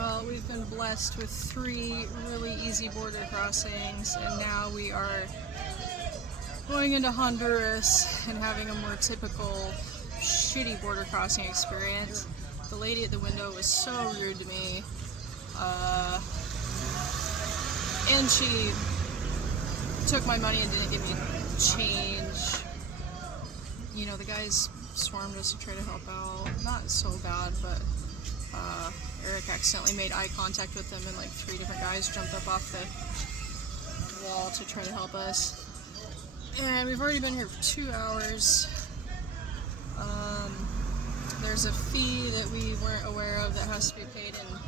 Well, we've been blessed with 3 really easy border crossings, and now we are going into Honduras and having a more typical shitty border crossing experience. The lady at the window was so rude to me, and she took my money and didn't give me change. You know, the guys swarmed us to try to help out. Not so bad, but Eric accidentally made eye contact with them, and like 3 different guys jumped up off the wall to try to help us. And we've already been here for 2 hours. There's a fee that we weren't aware of that has to be paid in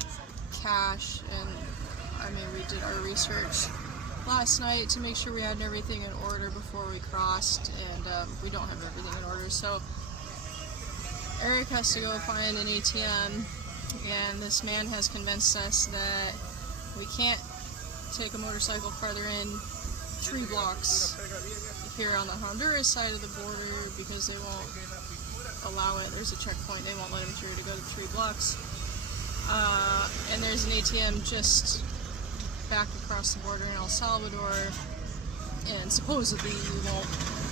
cash, and I mean, we did our research last night to make sure we had everything in order before we crossed, and we don't have everything in order, so Eric has to go find an ATM, and this man has convinced us that we can't take a motorcycle farther in 3 blocks here on the Honduras side of the border because they won't allow it. There's a checkpoint, they won't let him through to go to 3 blocks. And there's an ATM just back across the border in El Salvador, and supposedly we won't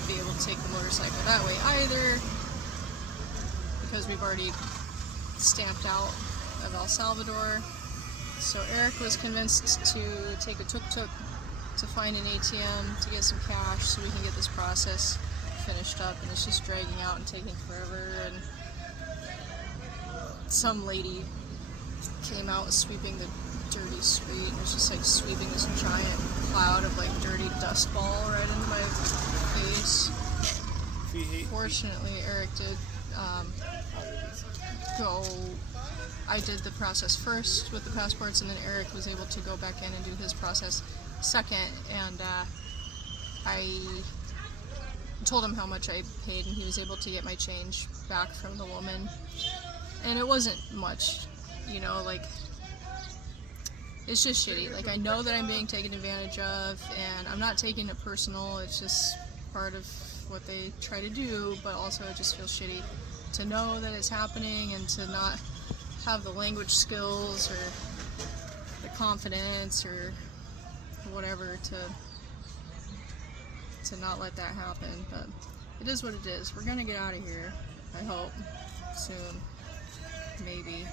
be able to take the motorcycle that way either because we've already stamped out of El Salvador. So Eric was convinced to take a tuk-tuk to find an ATM to get some cash so we can get this process finished up, and it's just dragging out and taking forever. And some lady came out sweeping the dirty street, and it's just like sweeping this giant cloud of like dirty dust ball right into my face. Fortunately, Eric did go. I did the process first with the passports, and then Eric was able to go back in and do his process second, and I told him how much I paid, and he was able to get my change back from the woman, and it wasn't much, you know, like, it's just shitty. Like, I know that I'm being taken advantage of, and I'm not taking it personal, it's just part of what they try to do, but also it just feels shitty to know that it's happening and to not have the language skills or the confidence or whatever to not let that happen. But it is what it is. We're gonna get out of here, I hope, soon, maybe.